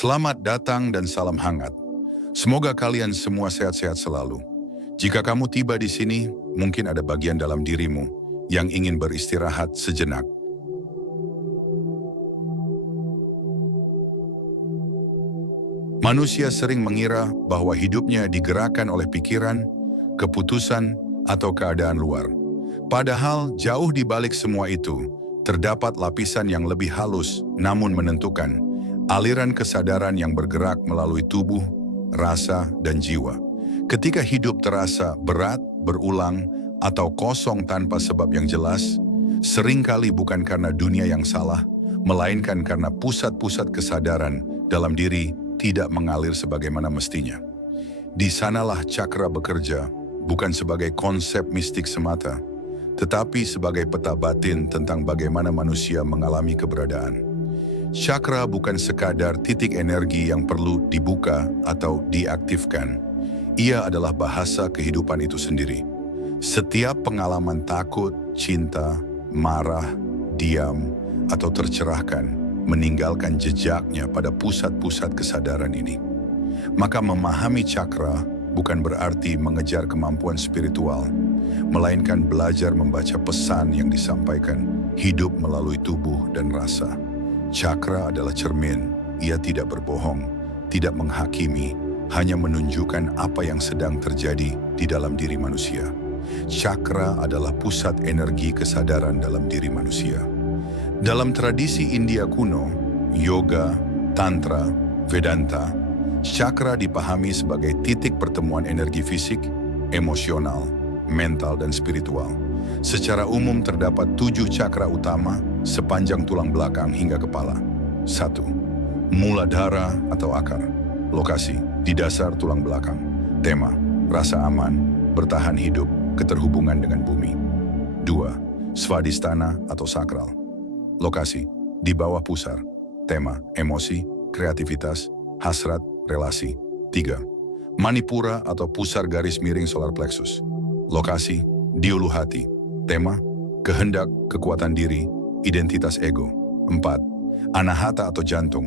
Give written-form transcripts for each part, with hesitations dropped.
Selamat datang dan salam hangat. Semoga kalian semua sehat-sehat selalu. Jika kamu tiba di sini, mungkin ada bagian dalam dirimu yang ingin beristirahat sejenak. Manusia sering mengira bahwa hidupnya digerakkan oleh pikiran, keputusan, atau keadaan luar. Padahal jauh di balik semua itu, terdapat lapisan yang lebih halus namun menentukan, aliran kesadaran yang bergerak melalui tubuh, rasa, dan jiwa. Ketika hidup terasa berat, berulang, atau kosong tanpa sebab yang jelas, seringkali bukan karena dunia yang salah, melainkan karena pusat-pusat kesadaran dalam diri tidak mengalir sebagaimana mestinya. Di sanalah cakra bekerja, bukan sebagai konsep mistik semata, tetapi sebagai peta batin tentang bagaimana manusia mengalami keberadaan. Cakra bukan sekadar titik energi yang perlu dibuka atau diaktifkan. Ia adalah bahasa kehidupan itu sendiri. Setiap pengalaman takut, cinta, marah, diam, atau tercerahkan meninggalkan jejaknya pada pusat-pusat kesadaran ini. Maka memahami cakra bukan berarti mengejar kemampuan spiritual, melainkan belajar membaca pesan yang disampaikan hidup melalui tubuh dan rasa. Cakra adalah cermin, ia tidak berbohong, tidak menghakimi, hanya menunjukkan apa yang sedang terjadi di dalam diri manusia. Cakra adalah pusat energi kesadaran dalam diri manusia. Dalam tradisi India kuno, yoga, tantra, vedanta, cakra dipahami sebagai titik pertemuan energi fisik, emosional, mental, dan spiritual. Secara umum terdapat 7 cakra utama sepanjang tulang belakang hingga kepala. 1. Muladhara atau akar. Lokasi di dasar tulang belakang. Tema, rasa aman, bertahan hidup, keterhubungan dengan bumi. 2. Svadhisthana atau sakral. Lokasi di bawah pusar. Tema, emosi, kreativitas, hasrat, relasi. 3. Manipura atau pusar garis miring solar plexus. Lokasi di ulu hati. Tema, kehendak, kekuatan diri, identitas ego. 4. Anahata atau jantung.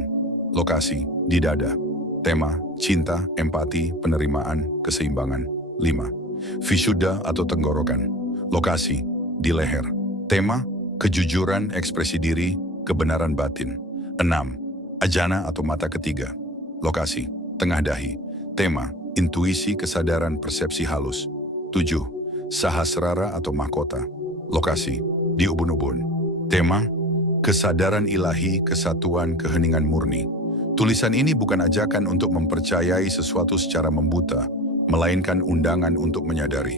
Lokasi di dada. Tema, cinta, empati, penerimaan, keseimbangan. 5. Vishuddha atau tenggorokan. Lokasi di leher. Tema, kejujuran, ekspresi diri, kebenaran batin. 6. Ajana atau mata ketiga. Lokasi tengah dahi. Tema, intuisi, kesadaran, persepsi halus. 7. Sahasrara atau mahkota. Lokasi di ubun-ubun. Tema, kesadaran ilahi, kesatuan, keheningan murni. Tulisan ini bukan ajakan untuk mempercayai sesuatu secara membuta, melainkan undangan untuk menyadari.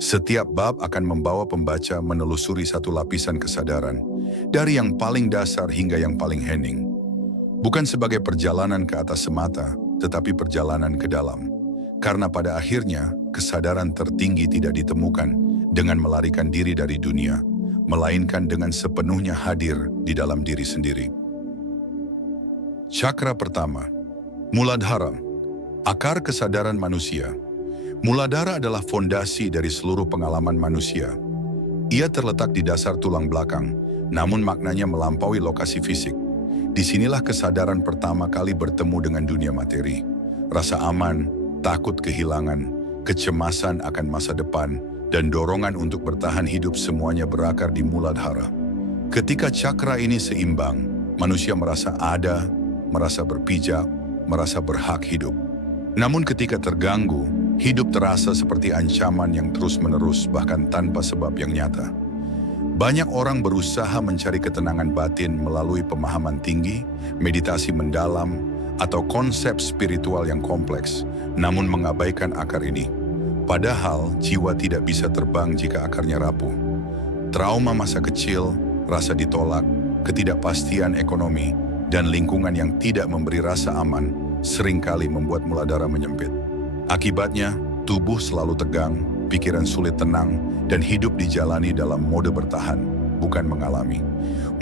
Setiap bab akan membawa pembaca menelusuri satu lapisan kesadaran, dari yang paling dasar hingga yang paling hening. Bukan sebagai perjalanan ke atas semata, tetapi perjalanan ke dalam. Karena pada akhirnya, kesadaran tertinggi tidak ditemukan dengan melarikan diri dari dunia, melainkan dengan sepenuhnya hadir di dalam diri sendiri. Cakra pertama, Muladhara, akar kesadaran manusia. Muladhara adalah fondasi dari seluruh pengalaman manusia. Ia terletak di dasar tulang belakang, namun maknanya melampaui lokasi fisik. Disinilah kesadaran pertama kali bertemu dengan dunia materi. Rasa aman, takut kehilangan, kecemasan akan masa depan, dan dorongan untuk bertahan hidup semuanya berakar di Muladhara. Ketika cakra ini seimbang, manusia merasa ada, merasa berpijak, merasa berhak hidup. Namun ketika terganggu, hidup terasa seperti ancaman yang terus-menerus bahkan tanpa sebab yang nyata. Banyak orang berusaha mencari ketenangan batin melalui pemahaman tinggi, meditasi mendalam, atau konsep spiritual yang kompleks, namun mengabaikan akar ini. Padahal jiwa tidak bisa terbang jika akarnya rapuh. Trauma masa kecil, rasa ditolak, ketidakpastian ekonomi, dan lingkungan yang tidak memberi rasa aman seringkali membuat muladhara menyempit. Akibatnya, tubuh selalu tegang, pikiran sulit tenang, dan hidup dijalani dalam mode bertahan, bukan mengalami.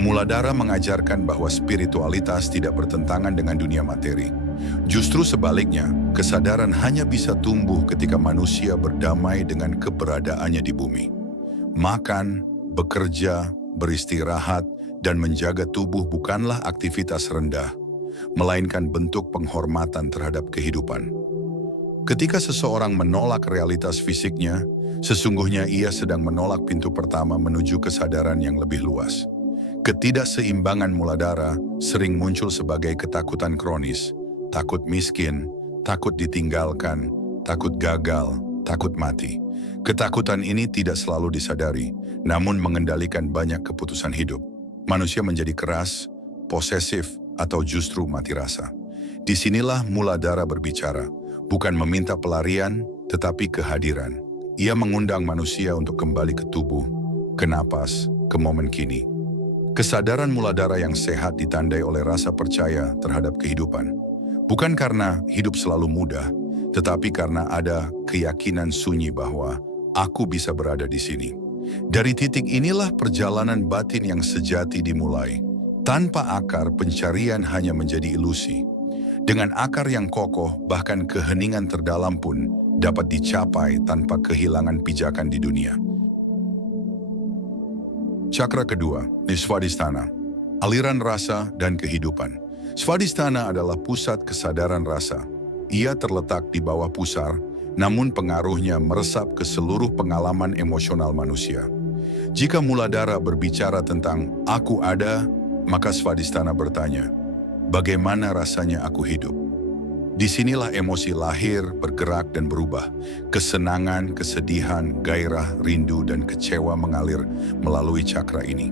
Muladhara mengajarkan bahwa spiritualitas tidak bertentangan dengan dunia materi. Justru sebaliknya, kesadaran hanya bisa tumbuh ketika manusia berdamai dengan keberadaannya di bumi. Makan, bekerja, beristirahat, dan menjaga tubuh bukanlah aktivitas rendah. melainkan bentuk penghormatan terhadap kehidupan. Ketika seseorang menolak realitas fisiknya, sesungguhnya ia sedang menolak pintu pertama menuju kesadaran yang lebih luas. Ketidakseimbangan muladhara sering muncul sebagai ketakutan kronis, takut miskin, takut ditinggalkan, takut gagal, takut mati. Ketakutan ini tidak selalu disadari, namun mengendalikan banyak keputusan hidup. Manusia menjadi keras, posesif, atau justru mati rasa. Disinilah muladhara berbicara, bukan meminta pelarian, tetapi kehadiran. Ia mengundang manusia untuk kembali ke tubuh, ke napas, ke momen kini. Kesadaran muladhara yang sehat ditandai oleh rasa percaya terhadap kehidupan. Bukan karena hidup selalu mudah, tetapi karena ada keyakinan sunyi bahwa aku bisa berada di sini. Dari titik inilah perjalanan batin yang sejati dimulai. Tanpa akar, pencarian hanya menjadi ilusi. Dengan akar yang kokoh, bahkan keheningan terdalam pun dapat dicapai tanpa kehilangan pijakan di dunia. Cakra kedua, Svadhisthana, aliran rasa dan kehidupan. Svadhisthana adalah pusat kesadaran rasa. Ia terletak di bawah pusar, namun pengaruhnya meresap ke seluruh pengalaman emosional manusia. Jika muladhara berbicara tentang aku ada, maka Svadhisthana bertanya, bagaimana rasanya aku hidup? Disinilah emosi lahir, bergerak, dan berubah. Kesenangan, kesedihan, gairah, rindu, dan kecewa mengalir melalui cakra ini.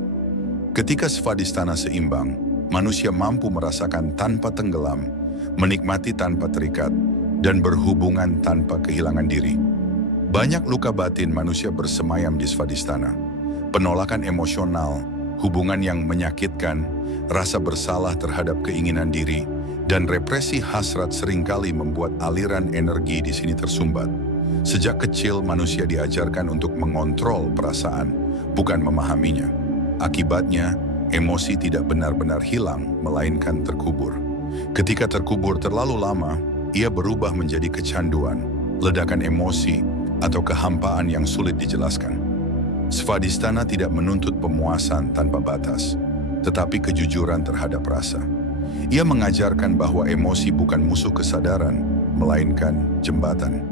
Ketika Svadhisthana seimbang, manusia mampu merasakan tanpa tenggelam, menikmati tanpa terikat, dan berhubungan tanpa kehilangan diri. Banyak luka batin manusia bersemayam di Svadhisthana. Penolakan emosional, hubungan yang menyakitkan, rasa bersalah terhadap keinginan diri, dan represi hasrat seringkali membuat aliran energi di sini tersumbat. Sejak kecil manusia diajarkan untuk mengontrol perasaan, bukan memahaminya. Akibatnya, emosi tidak benar-benar hilang, melainkan terkubur. Ketika terkubur terlalu lama, ia berubah menjadi kecanduan, ledakan emosi, atau kehampaan yang sulit dijelaskan. Svadhisthana tidak menuntut pemuasan tanpa batas, tetapi kejujuran terhadap rasa. Ia mengajarkan bahwa emosi bukan musuh kesadaran, melainkan jembatan.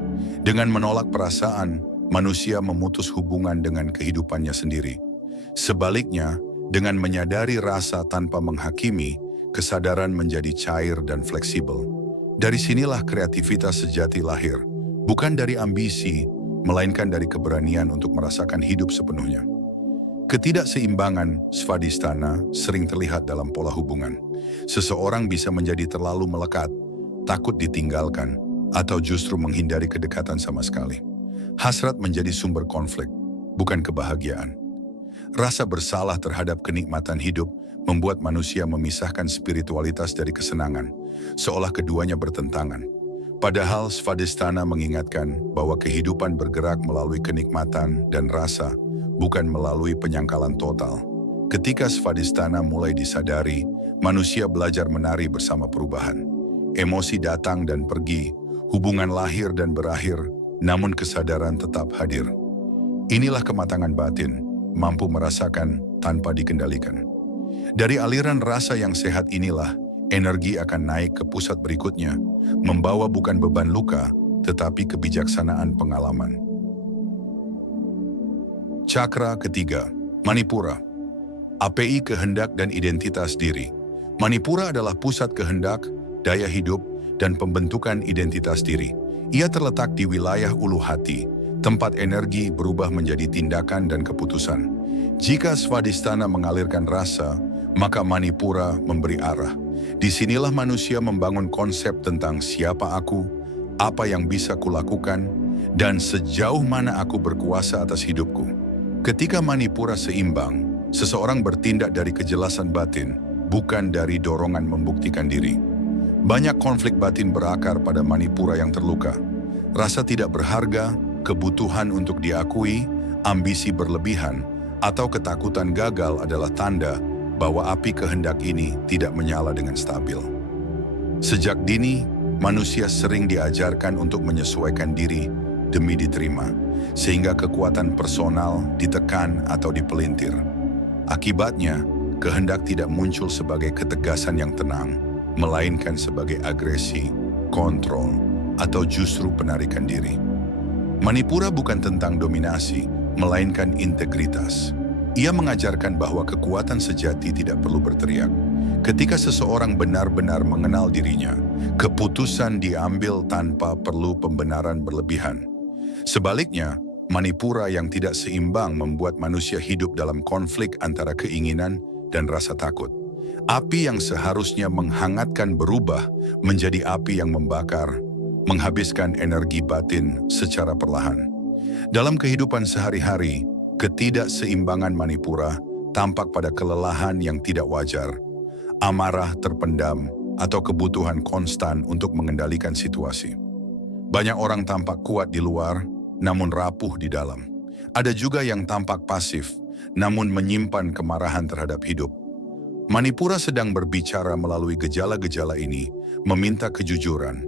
Dengan menolak perasaan, manusia memutus hubungan dengan kehidupannya sendiri. Sebaliknya, dengan menyadari rasa tanpa menghakimi, kesadaran menjadi cair dan fleksibel. Dari sinilah kreativitas sejati lahir, bukan dari ambisi, melainkan dari keberanian untuk merasakan hidup sepenuhnya. Ketidakseimbangan Svadhisthana sering terlihat dalam pola hubungan. Seseorang bisa menjadi terlalu melekat, takut ditinggalkan, atau justru menghindari kedekatan sama sekali. Hasrat menjadi sumber konflik, bukan kebahagiaan. Rasa bersalah terhadap kenikmatan hidup membuat manusia memisahkan spiritualitas dari kesenangan, seolah keduanya bertentangan. Padahal Svadhisthana mengingatkan bahwa kehidupan bergerak melalui kenikmatan dan rasa, bukan melalui penyangkalan total. Ketika Svadhisthana mulai disadari, manusia belajar menari bersama perubahan. Emosi datang dan pergi, hubungan lahir dan berakhir, namun kesadaran tetap hadir. Inilah kematangan batin, mampu merasakan tanpa dikendalikan. Dari aliran rasa yang sehat inilah, energi akan naik ke pusat berikutnya, membawa bukan beban luka, tetapi kebijaksanaan pengalaman. Cakra ketiga, Manipura, API kehendak dan identitas diri. Manipura adalah pusat kehendak, daya hidup, dan pembentukan identitas diri. Ia terletak di wilayah ulu hati, tempat energi berubah menjadi tindakan dan keputusan. Jika Svadhisthana mengalirkan rasa, maka Manipura memberi arah. Disinilah manusia membangun konsep tentang siapa aku, apa yang bisa kulakukan, dan sejauh mana aku berkuasa atas hidupku. Ketika Manipura seimbang, seseorang bertindak dari kejelasan batin, bukan dari dorongan membuktikan diri. Banyak konflik batin berakar pada Manipura yang terluka. Rasa tidak berharga, kebutuhan untuk diakui, ambisi berlebihan, atau ketakutan gagal adalah tanda bahwa api kehendak ini tidak menyala dengan stabil. Sejak dini, manusia sering diajarkan untuk menyesuaikan diri demi diterima, sehingga kekuatan personal ditekan atau dipelintir. Akibatnya, kehendak tidak muncul sebagai ketegasan yang tenang, melainkan sebagai agresi, kontrol, atau justru penarikan diri. Manipura bukan tentang dominasi, melainkan integritas. Ia mengajarkan bahwa kekuatan sejati tidak perlu berteriak. Ketika seseorang benar-benar mengenal dirinya, keputusan diambil tanpa perlu pembenaran berlebihan. Sebaliknya, manipura yang tidak seimbang membuat manusia hidup dalam konflik antara keinginan dan rasa takut. Api yang seharusnya menghangatkan berubah menjadi api yang membakar, menghabiskan energi batin secara perlahan. Dalam kehidupan sehari-hari, ketidakseimbangan manipura tampak pada kelelahan yang tidak wajar, amarah terpendam, atau kebutuhan konstan untuk mengendalikan situasi. Banyak orang tampak kuat di luar, namun rapuh di dalam. Ada juga yang tampak pasif, namun menyimpan kemarahan terhadap hidup. Manipura sedang berbicara melalui gejala-gejala ini, meminta kejujuran.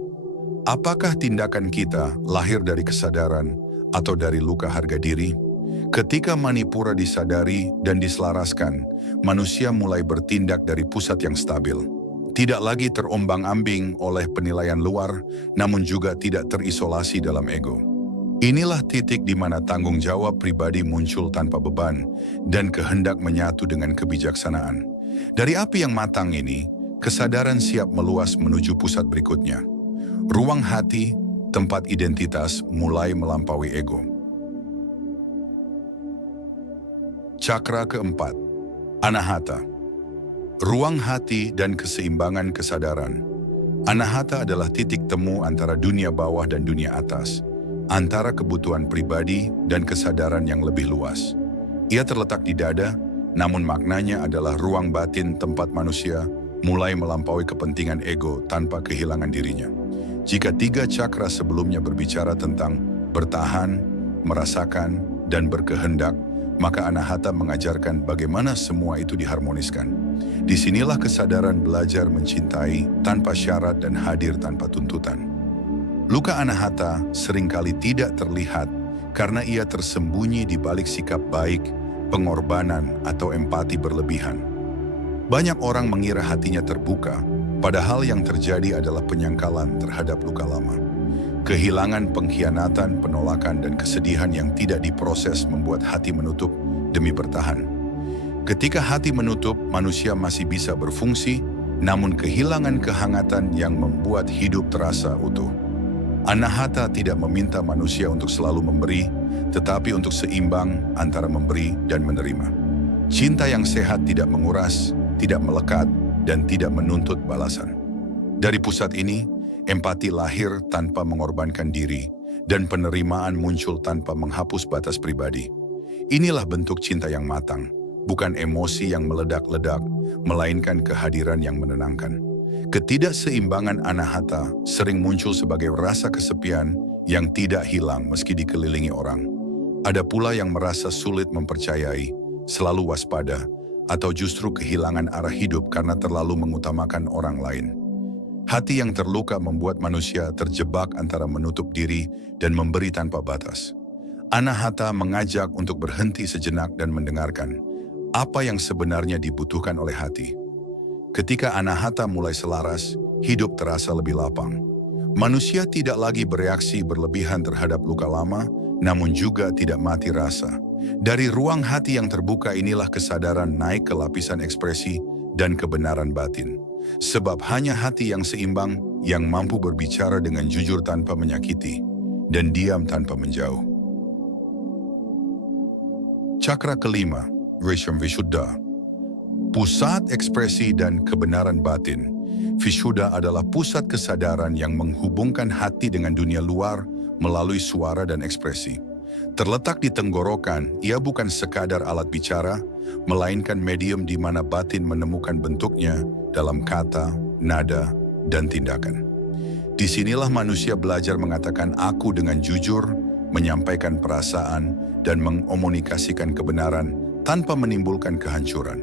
Apakah tindakan kita lahir dari kesadaran atau dari luka harga diri? Ketika manipura disadari dan diselaraskan, manusia mulai bertindak dari pusat yang stabil. Tidak lagi terombang-ambing oleh penilaian luar, namun juga tidak terisolasi dalam ego. Inilah titik di mana tanggung jawab pribadi muncul tanpa beban dan kehendak menyatu dengan kebijaksanaan. Dari api yang matang ini, kesadaran siap meluas menuju pusat berikutnya. Ruang hati, tempat identitas mulai melampaui ego. Cakra keempat, Anahata. Ruang hati dan keseimbangan kesadaran. Anahata adalah titik temu antara dunia bawah dan dunia atas, antara kebutuhan pribadi dan kesadaran yang lebih luas. Ia terletak di dada, namun maknanya adalah ruang batin tempat manusia mulai melampaui kepentingan ego tanpa kehilangan dirinya. Jika tiga cakra sebelumnya berbicara tentang bertahan, merasakan, dan berkehendak, maka Anahata mengajarkan bagaimana semua itu diharmoniskan. Disinilah kesadaran belajar mencintai tanpa syarat dan hadir tanpa tuntutan. Luka Anahata seringkali tidak terlihat karena ia tersembunyi di balik sikap baik, pengorbanan, atau empati berlebihan. Banyak orang mengira hatinya terbuka, padahal yang terjadi adalah penyangkalan terhadap luka lama. Kehilangan, pengkhianatan, penolakan, dan kesedihan yang tidak diproses membuat hati menutup demi bertahan. Ketika hati menutup, manusia masih bisa berfungsi, namun kehilangan kehangatan yang membuat hidup terasa utuh. Anahata tidak meminta manusia untuk selalu memberi, tetapi untuk seimbang antara memberi dan menerima. Cinta yang sehat tidak menguras, tidak melekat, dan tidak menuntut balasan. Dari pusat ini, empati lahir tanpa mengorbankan diri, dan penerimaan muncul tanpa menghapus batas pribadi. Inilah bentuk cinta yang matang, bukan emosi yang meledak-ledak, melainkan kehadiran yang menenangkan. Ketidakseimbangan Anahata sering muncul sebagai rasa kesepian yang tidak hilang meski dikelilingi orang. Ada pula yang merasa sulit mempercayai, selalu waspada, atau justru kehilangan arah hidup karena terlalu mengutamakan orang lain. Hati yang terluka membuat manusia terjebak antara menutup diri dan memberi tanpa batas. Anahata mengajak untuk berhenti sejenak dan mendengarkan apa yang sebenarnya dibutuhkan oleh hati. Ketika Anahata mulai selaras, hidup terasa lebih lapang. Manusia tidak lagi bereaksi berlebihan terhadap luka lama, namun juga tidak mati rasa. Dari ruang hati yang terbuka inilah kesadaran naik ke lapisan ekspresi dan kebenaran batin. Sebab hanya hati yang seimbang yang mampu berbicara dengan jujur tanpa menyakiti dan diam tanpa menjauh. Cakra kelima, Risham Vishuddha. Pusat ekspresi dan kebenaran batin. Vishuddha adalah pusat kesadaran yang menghubungkan hati dengan dunia luar melalui suara dan ekspresi. Terletak di tenggorokan, ia bukan sekadar alat bicara, melainkan medium di mana batin menemukan bentuknya dalam kata, nada, dan tindakan. Disinilah manusia belajar mengatakan aku dengan jujur, menyampaikan perasaan, dan mengomunikasikan kebenaran tanpa menimbulkan kehancuran.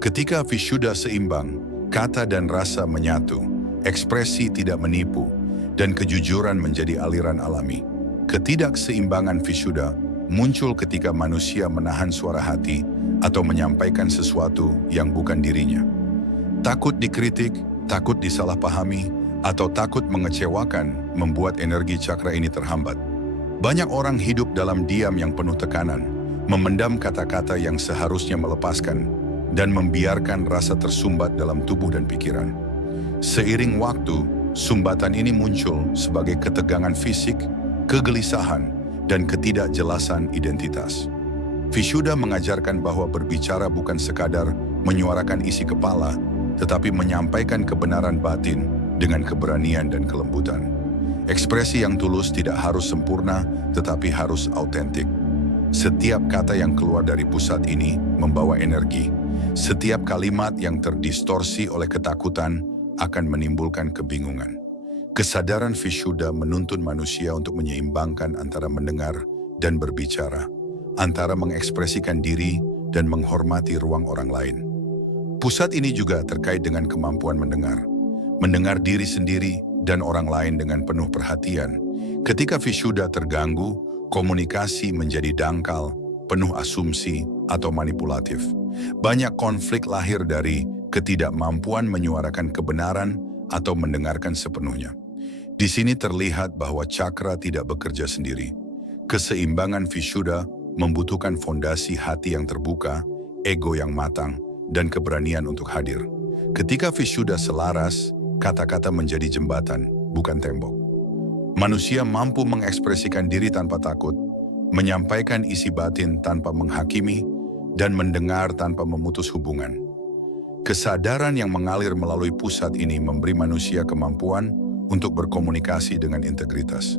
Ketika Vishuddha seimbang, kata dan rasa menyatu, ekspresi tidak menipu, dan kejujuran menjadi aliran alami. Ketidakseimbangan Vishuddha muncul ketika manusia menahan suara hati atau menyampaikan sesuatu yang bukan dirinya. Takut dikritik, takut disalahpahami, atau takut mengecewakan membuat energi cakra ini terhambat. Banyak orang hidup dalam diam yang penuh tekanan, memendam kata-kata yang seharusnya melepaskan, dan membiarkan rasa tersumbat dalam tubuh dan pikiran. Seiring waktu, sumbatan ini muncul sebagai ketegangan fisik, kegelisahan, dan ketidakjelasan identitas. Vishuddha mengajarkan bahwa berbicara bukan sekadar menyuarakan isi kepala, tetapi menyampaikan kebenaran batin dengan keberanian dan kelembutan. Ekspresi yang tulus tidak harus sempurna, tetapi harus autentik. Setiap kata yang keluar dari pusat ini membawa energi. Setiap kalimat yang terdistorsi oleh ketakutan akan menimbulkan kebingungan. Kesadaran Vishuddha menuntun manusia untuk menyeimbangkan antara mendengar dan berbicara, antara mengekspresikan diri dan menghormati ruang orang lain. Pusat ini juga terkait dengan kemampuan mendengar diri sendiri dan orang lain dengan penuh perhatian. Ketika Vishuddha terganggu, komunikasi menjadi dangkal, penuh asumsi, atau manipulatif. Banyak konflik lahir dari ketidakmampuan menyuarakan kebenaran atau mendengarkan sepenuhnya. Di sini terlihat bahwa cakra tidak bekerja sendiri. Keseimbangan Vishuddha membutuhkan fondasi hati yang terbuka, ego yang matang, dan keberanian untuk hadir. Ketika Vishuddha selaras, kata-kata menjadi jembatan, bukan tembok. Manusia mampu mengekspresikan diri tanpa takut, menyampaikan isi batin tanpa menghakimi, dan mendengar tanpa memutus hubungan. Kesadaran yang mengalir melalui pusat ini memberi manusia kemampuan untuk berkomunikasi dengan integritas.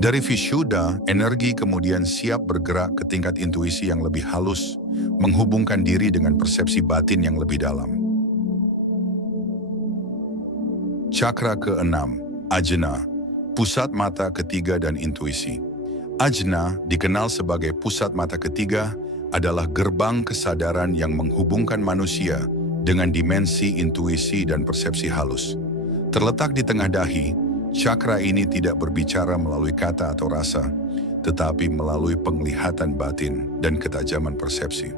Dari Vishuddha, energi kemudian siap bergerak ke tingkat intuisi yang lebih halus, menghubungkan diri dengan persepsi batin yang lebih dalam. Cakra ke-6, Ajna, pusat mata ketiga dan intuisi. Ajna, dikenal sebagai pusat mata ketiga, adalah gerbang kesadaran yang menghubungkan manusia dengan dimensi intuisi dan persepsi halus. Terletak di tengah dahi, cakra ini tidak berbicara melalui kata atau rasa, tetapi melalui penglihatan batin dan ketajaman persepsi.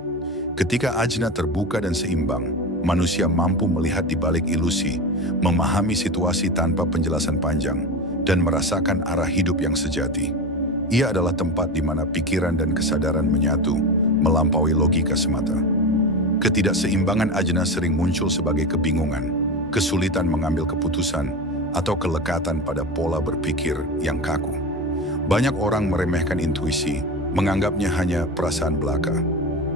Ketika ajna terbuka dan seimbang, manusia mampu melihat di balik ilusi, memahami situasi tanpa penjelasan panjang, dan merasakan arah hidup yang sejati. Ia adalah tempat di mana pikiran dan kesadaran menyatu, melampaui logika semata. Ketidakseimbangan ajna sering muncul sebagai kebingungan, kesulitan mengambil keputusan, atau kelekatan pada pola berpikir yang kaku. Banyak orang meremehkan intuisi, menganggapnya hanya perasaan belaka,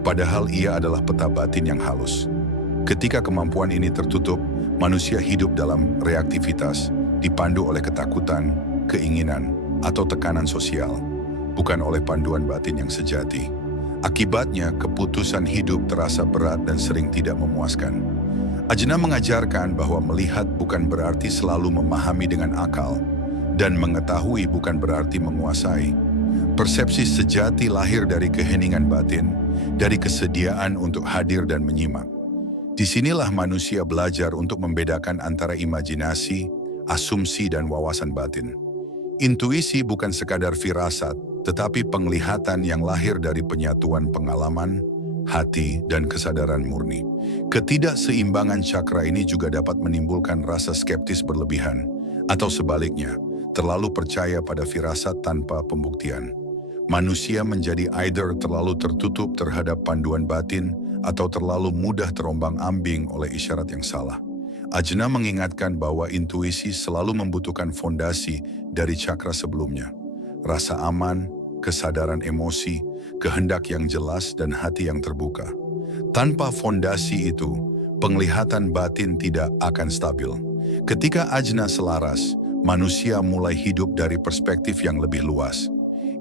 padahal ia adalah peta batin yang halus. Ketika kemampuan ini tertutup, manusia hidup dalam reaktivitas, dipandu oleh ketakutan, keinginan, atau tekanan sosial, bukan oleh panduan batin yang sejati. Akibatnya, keputusan hidup terasa berat dan sering tidak memuaskan. Ajna mengajarkan bahwa melihat bukan berarti selalu memahami dengan akal, dan mengetahui bukan berarti menguasai. Persepsi sejati lahir dari keheningan batin, dari kesediaan untuk hadir dan menyimak. Disinilah manusia belajar untuk membedakan antara imajinasi, asumsi, dan wawasan batin. Intuisi bukan sekadar firasat, tetapi penglihatan yang lahir dari penyatuan pengalaman, hati, dan kesadaran murni. Ketidakseimbangan cakra ini juga dapat menimbulkan rasa skeptis berlebihan, atau sebaliknya, terlalu percaya pada firasat tanpa pembuktian. Manusia menjadi either terlalu tertutup terhadap panduan batin, atau terlalu mudah terombang-ambing oleh isyarat yang salah. Ajna mengingatkan bahwa intuisi selalu membutuhkan fondasi dari cakra sebelumnya. Rasa aman, kesadaran emosi, kehendak yang jelas, dan hati yang terbuka. Tanpa fondasi itu, penglihatan batin tidak akan stabil. Ketika ajna selaras, manusia mulai hidup dari perspektif yang lebih luas.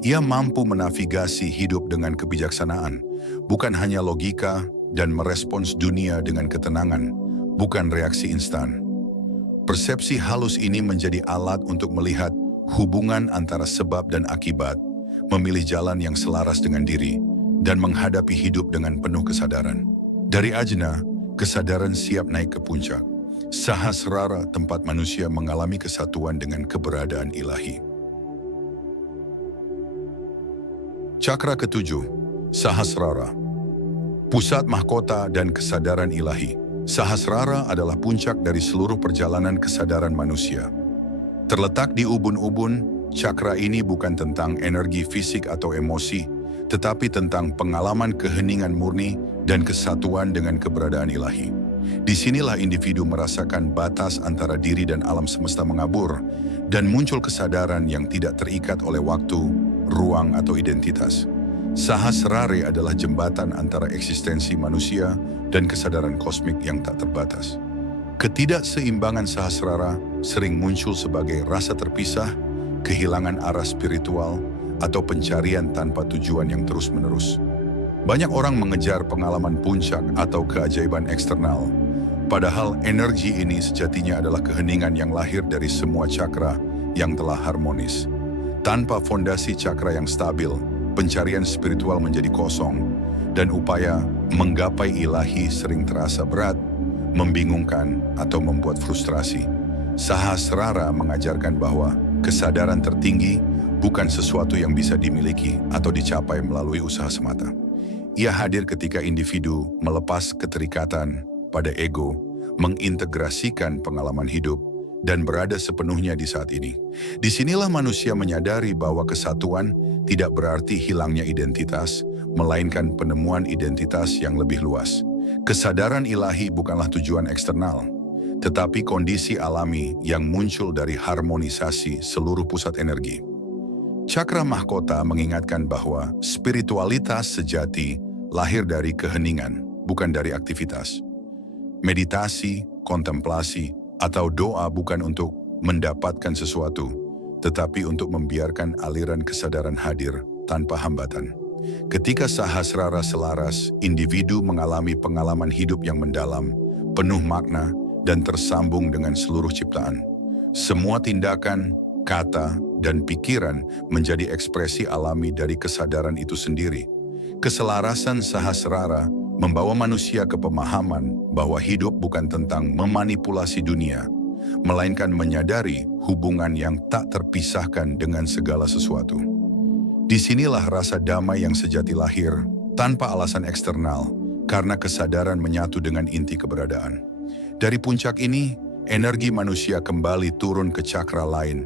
Ia mampu menavigasi hidup dengan kebijaksanaan, bukan hanya logika, dan merespons dunia dengan ketenangan, bukan reaksi instan. Persepsi halus ini menjadi alat untuk melihat hubungan antara sebab dan akibat, memilih jalan yang selaras dengan diri, dan menghadapi hidup dengan penuh kesadaran. Dari ajna, kesadaran siap naik ke puncak. Sahasrara, tempat manusia mengalami kesatuan dengan keberadaan ilahi. Cakra ketujuh, Sahasrara, pusat mahkota dan kesadaran ilahi. Sahasrara adalah puncak dari seluruh perjalanan kesadaran manusia. Terletak di ubun-ubun, cakra ini bukan tentang energi fisik atau emosi, tetapi tentang pengalaman keheningan murni dan kesatuan dengan keberadaan ilahi. Disinilah individu merasakan batas antara diri dan alam semesta mengabur, dan muncul kesadaran yang tidak terikat oleh waktu, ruang, atau identitas. Sahasrara adalah jembatan antara eksistensi manusia dan kesadaran kosmik yang tak terbatas. Ketidakseimbangan sahasrara sering muncul sebagai rasa terpisah, kehilangan arah spiritual, atau pencarian tanpa tujuan yang terus-menerus. Banyak orang mengejar pengalaman puncak atau keajaiban eksternal, padahal energi ini sejatinya adalah keheningan yang lahir dari semua cakra yang telah harmonis. Tanpa fondasi cakra yang stabil, pencarian spiritual menjadi kosong, dan upaya menggapai ilahi sering terasa berat, membingungkan, atau membuat frustrasi. Sahasrara mengajarkan bahwa kesadaran tertinggi bukan sesuatu yang bisa dimiliki atau dicapai melalui usaha semata. Ia hadir ketika individu melepas keterikatan pada ego, mengintegrasikan pengalaman hidup, dan berada sepenuhnya di saat ini. Disinilah manusia menyadari bahwa kesatuan tidak berarti hilangnya identitas, melainkan penemuan identitas yang lebih luas. Kesadaran ilahi bukanlah tujuan eksternal, tetapi kondisi alami yang muncul dari harmonisasi seluruh pusat energi. Cakra mahkota mengingatkan bahwa spiritualitas sejati lahir dari keheningan, bukan dari aktivitas. Meditasi, kontemplasi, atau doa bukan untuk mendapatkan sesuatu, tetapi untuk membiarkan aliran kesadaran hadir tanpa hambatan. Ketika sahasrara selaras, individu mengalami pengalaman hidup yang mendalam, penuh makna, dan tersambung dengan seluruh ciptaan. Semua tindakan, kata, dan pikiran menjadi ekspresi alami dari kesadaran itu sendiri. Keselarasan sahasrara membawa manusia ke pemahaman bahwa hidup bukan tentang memanipulasi dunia, melainkan menyadari hubungan yang tak terpisahkan dengan segala sesuatu. Disinilah rasa damai yang sejati lahir, tanpa alasan eksternal, karena kesadaran menyatu dengan inti keberadaan. Dari puncak ini, energi manusia kembali turun ke cakra lain,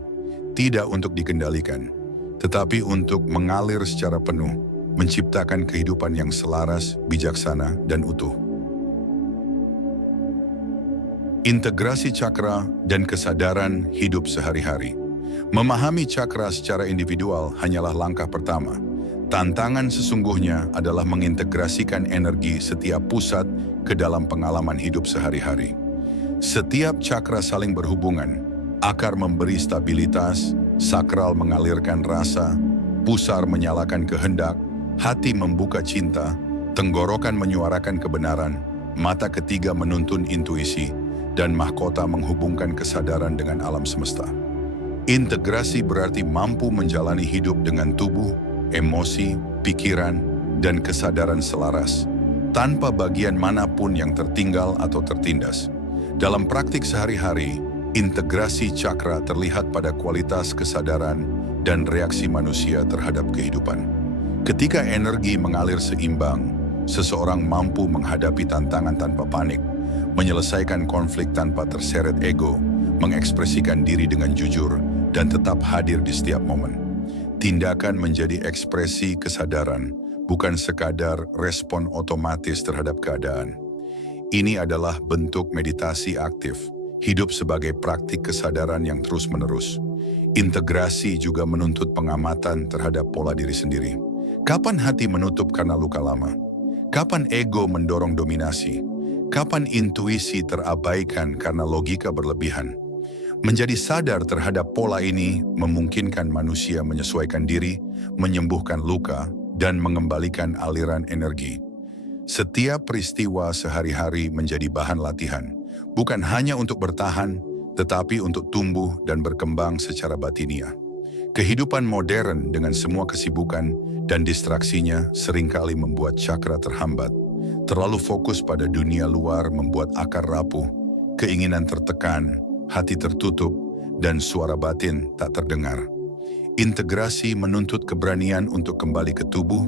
tidak untuk dikendalikan, tetapi untuk mengalir secara penuh, menciptakan kehidupan yang selaras, bijaksana, dan utuh. Integrasi cakra dan kesadaran hidup sehari-hari. Memahami cakra secara individual hanyalah langkah pertama. Tantangan sesungguhnya adalah mengintegrasikan energi setiap pusat ke dalam pengalaman hidup sehari-hari. Setiap cakra saling berhubungan, akar memberi stabilitas, sakral mengalirkan rasa, pusar menyalakan kehendak, hati membuka cinta, tenggorokan menyuarakan kebenaran, mata ketiga menuntun intuisi, dan mahkota menghubungkan kesadaran dengan alam semesta. Integrasi berarti mampu menjalani hidup dengan tubuh, emosi, pikiran, dan kesadaran selaras, tanpa bagian manapun yang tertinggal atau tertindas. Dalam praktik sehari-hari, integrasi cakra terlihat pada kualitas kesadaran dan reaksi manusia terhadap kehidupan. Ketika energi mengalir seimbang, seseorang mampu menghadapi tantangan tanpa panik, menyelesaikan konflik tanpa terseret ego, mengekspresikan diri dengan jujur, dan tetap hadir di setiap momen. Tindakan menjadi ekspresi kesadaran, bukan sekadar respon otomatis terhadap keadaan. Ini adalah bentuk meditasi aktif, hidup sebagai praktik kesadaran yang terus-menerus. Integrasi juga menuntut pengamatan terhadap pola diri sendiri. Kapan hati menutup karena luka lama? Kapan ego mendorong dominasi? Kapan intuisi terabaikan karena logika berlebihan? Menjadi sadar terhadap pola ini memungkinkan manusia menyesuaikan diri, menyembuhkan luka, dan mengembalikan aliran energi. Setiap peristiwa sehari-hari menjadi bahan latihan, bukan hanya untuk bertahan, tetapi untuk tumbuh dan berkembang secara batiniah. Kehidupan modern dengan semua kesibukan dan distraksinya seringkali membuat cakra terhambat. Terlalu fokus pada dunia luar membuat akar rapuh, keinginan tertekan, hati tertutup, dan suara batin tak terdengar. Integrasi menuntut keberanian untuk kembali ke tubuh,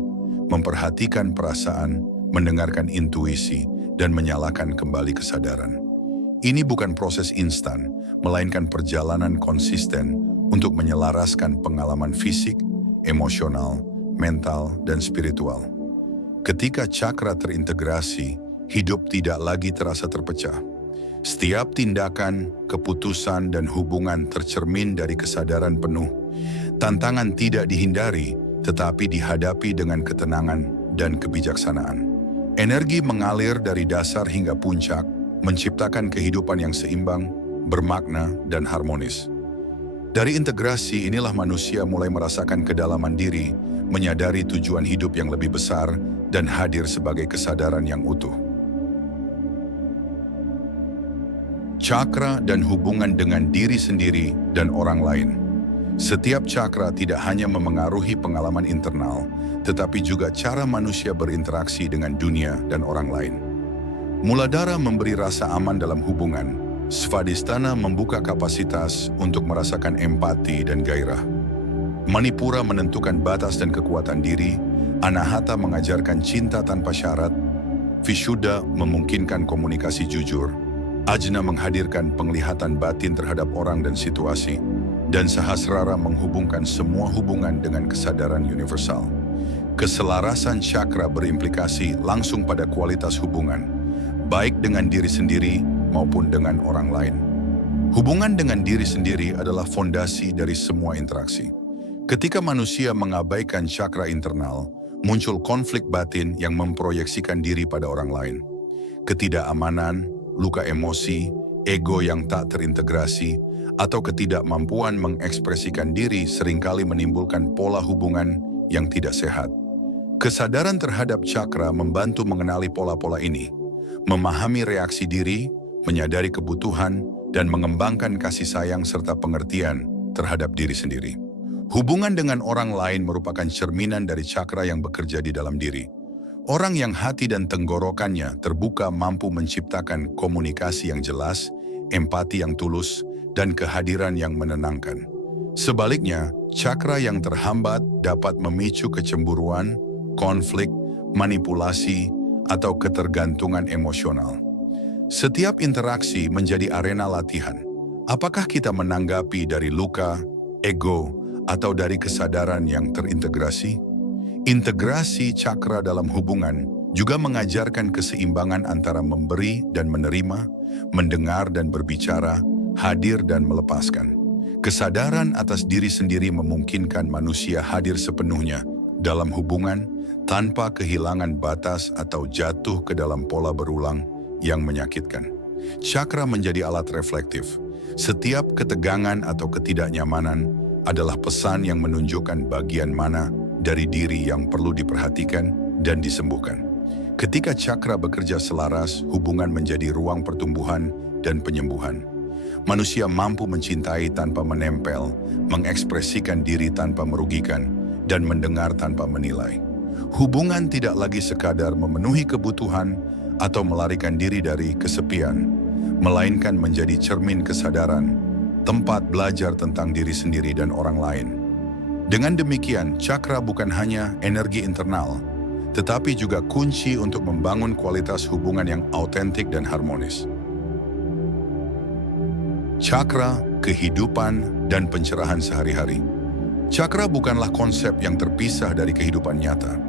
memperhatikan perasaan, mendengarkan intuisi, dan menyalakan kembali kesadaran. Ini bukan proses instan, melainkan perjalanan konsisten untuk menyelaraskan pengalaman fisik, emosional, mental, dan spiritual. Ketika cakra terintegrasi, hidup tidak lagi terasa terpecah. Setiap tindakan, keputusan, dan hubungan tercermin dari kesadaran penuh. Tantangan tidak dihindari, tetapi dihadapi dengan ketenangan dan kebijaksanaan. Energi mengalir dari dasar hingga puncak, menciptakan kehidupan yang seimbang, bermakna, dan harmonis. Dari integrasi inilah manusia mulai merasakan kedalaman diri, menyadari tujuan hidup yang lebih besar, dan hadir sebagai kesadaran yang utuh. Cakra dan hubungan dengan diri sendiri dan orang lain. Setiap cakra tidak hanya memengaruhi pengalaman internal, tetapi juga cara manusia berinteraksi dengan dunia dan orang lain. Muladhara memberi rasa aman dalam hubungan, Svadhisthana membuka kapasitas untuk merasakan empati dan gairah. Manipura menentukan batas dan kekuatan diri, Anahata mengajarkan cinta tanpa syarat, Vishuddha memungkinkan komunikasi jujur, Ajna menghadirkan penglihatan batin terhadap orang dan situasi, dan Sahasrara menghubungkan semua hubungan dengan kesadaran universal. Keselarasan cakra berimplikasi langsung pada kualitas hubungan, baik dengan diri sendiri maupun dengan orang lain. Hubungan dengan diri sendiri adalah fondasi dari semua interaksi. Ketika manusia mengabaikan cakra internal, muncul konflik batin yang memproyeksikan diri pada orang lain. Ketidakamanan, luka emosi, ego yang tak terintegrasi, atau ketidakmampuan mengekspresikan diri seringkali menimbulkan pola hubungan yang tidak sehat. Kesadaran terhadap cakra membantu mengenali pola-pola ini, memahami reaksi diri, menyadari kebutuhan, dan mengembangkan kasih sayang serta pengertian terhadap diri sendiri. Hubungan dengan orang lain merupakan cerminan dari cakra yang bekerja di dalam diri. Orang yang hati dan tenggorokannya terbuka mampu menciptakan komunikasi yang jelas, empati yang tulus, dan kehadiran yang menenangkan. Sebaliknya, cakra yang terhambat dapat memicu kecemburuan, konflik, manipulasi, atau ketergantungan emosional. Setiap interaksi menjadi arena latihan. Apakah kita menanggapi dari luka, ego, atau dari kesadaran yang terintegrasi? Integrasi cakra dalam hubungan juga mengajarkan keseimbangan antara memberi dan menerima, mendengar dan berbicara, hadir dan melepaskan. Kesadaran atas diri sendiri memungkinkan manusia hadir sepenuhnya dalam hubungan tanpa kehilangan batas atau jatuh ke dalam pola berulang yang menyakitkan. Cakra menjadi alat reflektif. Setiap ketegangan atau ketidaknyamanan adalah pesan yang menunjukkan bagian mana dari diri yang perlu diperhatikan dan disembuhkan. Ketika cakra bekerja selaras, hubungan menjadi ruang pertumbuhan dan penyembuhan. Manusia mampu mencintai tanpa menempel, mengekspresikan diri tanpa merugikan, dan mendengar tanpa menilai. Hubungan tidak lagi sekadar memenuhi kebutuhan atau melarikan diri dari kesepian, melainkan menjadi cermin kesadaran, tempat belajar tentang diri sendiri dan orang lain. Dengan demikian, cakra bukan hanya energi internal, tetapi juga kunci untuk membangun kualitas hubungan yang autentik dan harmonis. Cakra, kehidupan, dan pencerahan sehari-hari. Cakra bukanlah konsep yang terpisah dari kehidupan nyata.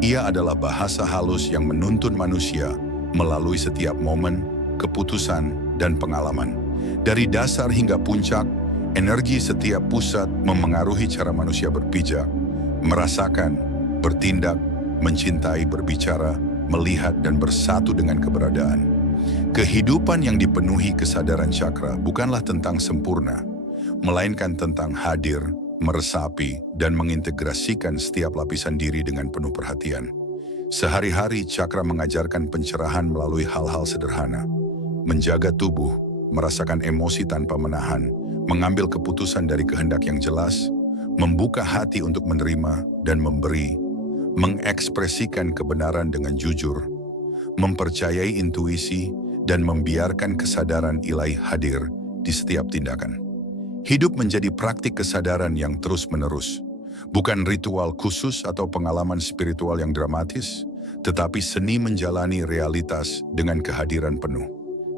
Ia adalah bahasa halus yang menuntun manusia melalui setiap momen, keputusan, dan pengalaman. Dari dasar hingga puncak, energi setiap pusat memengaruhi cara manusia berpijak, merasakan, bertindak, mencintai, berbicara, melihat, dan bersatu dengan keberadaan. Kehidupan yang dipenuhi kesadaran cakra bukanlah tentang sempurna, melainkan tentang hadir, meresapi, dan mengintegrasikan setiap lapisan diri dengan penuh perhatian. Sehari-hari cakra mengajarkan pencerahan melalui hal-hal sederhana. Menjaga tubuh, merasakan emosi tanpa menahan, mengambil keputusan dari kehendak yang jelas, membuka hati untuk menerima dan memberi, mengekspresikan kebenaran dengan jujur, mempercayai intuisi, dan membiarkan kesadaran ilahi hadir di setiap tindakan. Hidup menjadi praktik kesadaran yang terus-menerus. Bukan ritual khusus atau pengalaman spiritual yang dramatis, tetapi seni menjalani realitas dengan kehadiran penuh.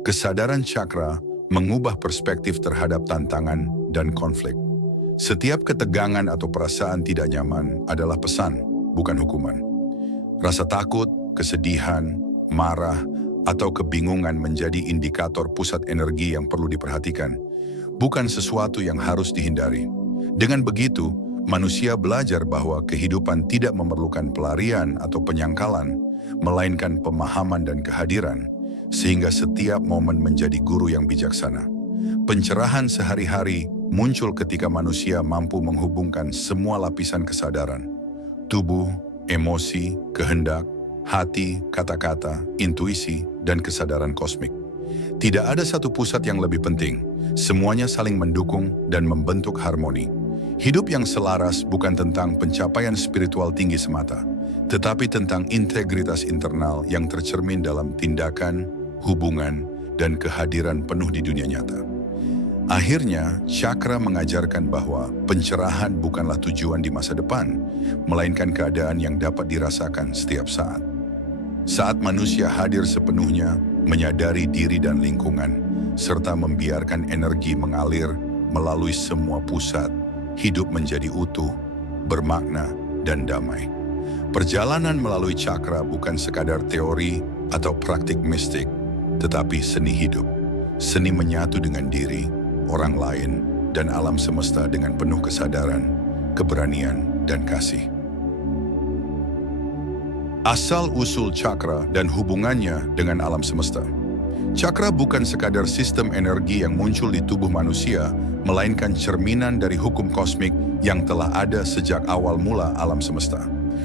Kesadaran cakra mengubah perspektif terhadap tantangan dan konflik. Setiap ketegangan atau perasaan tidak nyaman adalah pesan, bukan hukuman. Rasa takut, kesedihan, marah, atau kebingungan menjadi indikator pusat energi yang perlu diperhatikan, bukan sesuatu yang harus dihindari. Dengan begitu, manusia belajar bahwa kehidupan tidak memerlukan pelarian atau penyangkalan, melainkan pemahaman dan kehadiran, sehingga setiap momen menjadi guru yang bijaksana. Pencerahan sehari-hari muncul ketika manusia mampu menghubungkan semua lapisan kesadaran: tubuh, emosi, kehendak, hati, kata-kata, intuisi, dan kesadaran kosmik. Tidak ada satu pusat yang lebih penting, semuanya saling mendukung dan membentuk harmoni. Hidup yang selaras bukan tentang pencapaian spiritual tinggi semata, tetapi tentang integritas internal yang tercermin dalam tindakan, hubungan, dan kehadiran penuh di dunia nyata. Akhirnya, cakra mengajarkan bahwa pencerahan bukanlah tujuan di masa depan, melainkan keadaan yang dapat dirasakan setiap saat. Saat manusia hadir sepenuhnya, menyadari diri dan lingkungan, serta membiarkan energi mengalir melalui semua pusat, hidup menjadi utuh, bermakna, dan damai. Perjalanan melalui cakra bukan sekadar teori atau praktik mistik, tetapi seni hidup, seni menyatu dengan diri, orang lain, dan alam semesta dengan penuh kesadaran, keberanian, dan kasih. Asal-usul cakra dan hubungannya dengan alam semesta. Cakra bukan sekadar sistem energi yang muncul di tubuh manusia, melainkan cerminan dari hukum kosmik yang telah ada sejak awal mula alam semesta.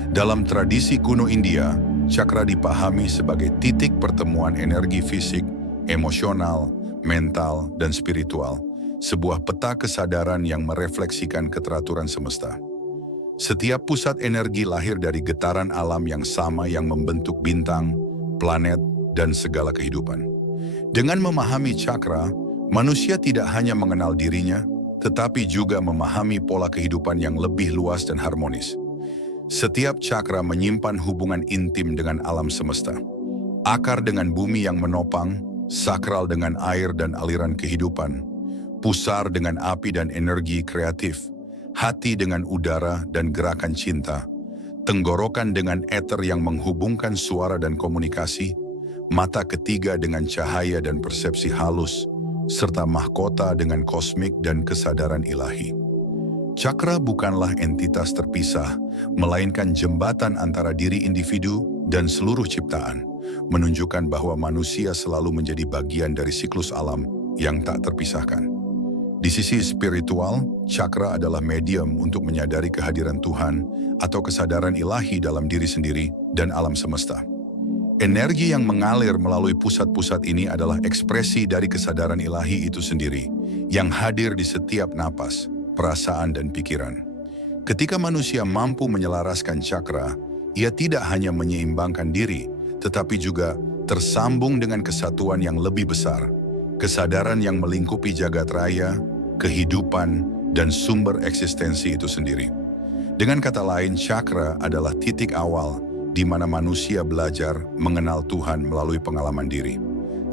Dalam tradisi kuno India, cakra dipahami sebagai titik pertemuan energi fisik, emosional, mental, dan spiritual, sebuah peta kesadaran yang merefleksikan keteraturan semesta. Setiap pusat energi lahir dari getaran alam yang sama yang membentuk bintang, planet, dan segala kehidupan. Dengan memahami cakra, manusia tidak hanya mengenal dirinya, tetapi juga memahami pola kehidupan yang lebih luas dan harmonis. Setiap cakra menyimpan hubungan intim dengan alam semesta. Akar dengan bumi yang menopang, sakral dengan air dan aliran kehidupan, pusar dengan api dan energi kreatif, hati dengan udara dan gerakan cinta, tenggorokan dengan ether yang menghubungkan suara dan komunikasi, mata ketiga dengan cahaya dan persepsi halus, serta mahkota dengan kosmik dan kesadaran ilahi. Cakra bukanlah entitas terpisah, melainkan jembatan antara diri individu dan seluruh ciptaan, menunjukkan bahwa manusia selalu menjadi bagian dari siklus alam yang tak terpisahkan. Di sisi spiritual, cakra adalah medium untuk menyadari kehadiran Tuhan atau kesadaran ilahi dalam diri sendiri dan alam semesta. Energi yang mengalir melalui pusat-pusat ini adalah ekspresi dari kesadaran ilahi itu sendiri, yang hadir di setiap napas, perasaan, dan pikiran. Ketika manusia mampu menyelaraskan cakra, ia tidak hanya menyeimbangkan diri, tetapi juga tersambung dengan kesatuan yang lebih besar, kesadaran yang melingkupi jagat raya, kehidupan, dan sumber eksistensi itu sendiri. Dengan kata lain, cakra adalah titik awal di mana manusia belajar mengenal Tuhan melalui pengalaman diri.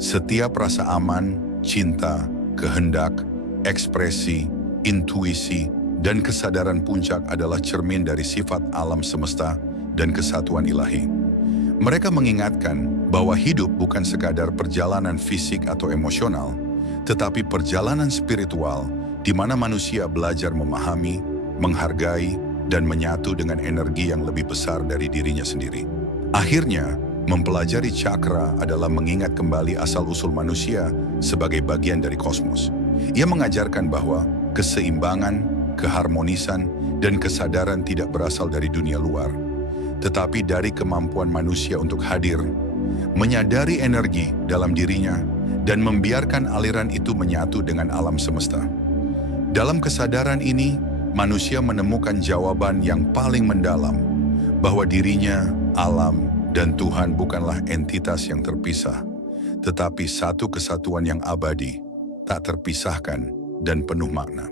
Setiap rasa aman, cinta, kehendak, ekspresi, intuisi, dan kesadaran puncak adalah cermin dari sifat alam semesta dan kesatuan ilahi. Mereka mengingatkan bahwa hidup bukan sekadar perjalanan fisik atau emosional, tetapi perjalanan spiritual di mana manusia belajar memahami, menghargai, dan menyatu dengan energi yang lebih besar dari dirinya sendiri. Akhirnya, mempelajari cakra adalah mengingat kembali asal-usul manusia sebagai bagian dari kosmos. Ia mengajarkan bahwa keseimbangan, keharmonisan, dan kesadaran tidak berasal dari dunia luar, tetapi dari kemampuan manusia untuk hadir, menyadari energi dalam dirinya, dan membiarkan aliran itu menyatu dengan alam semesta. Dalam kesadaran ini, manusia menemukan jawaban yang paling mendalam, bahwa dirinya, alam, dan Tuhan bukanlah entitas yang terpisah, tetapi satu kesatuan yang abadi, tak terpisahkan, dan penuh makna.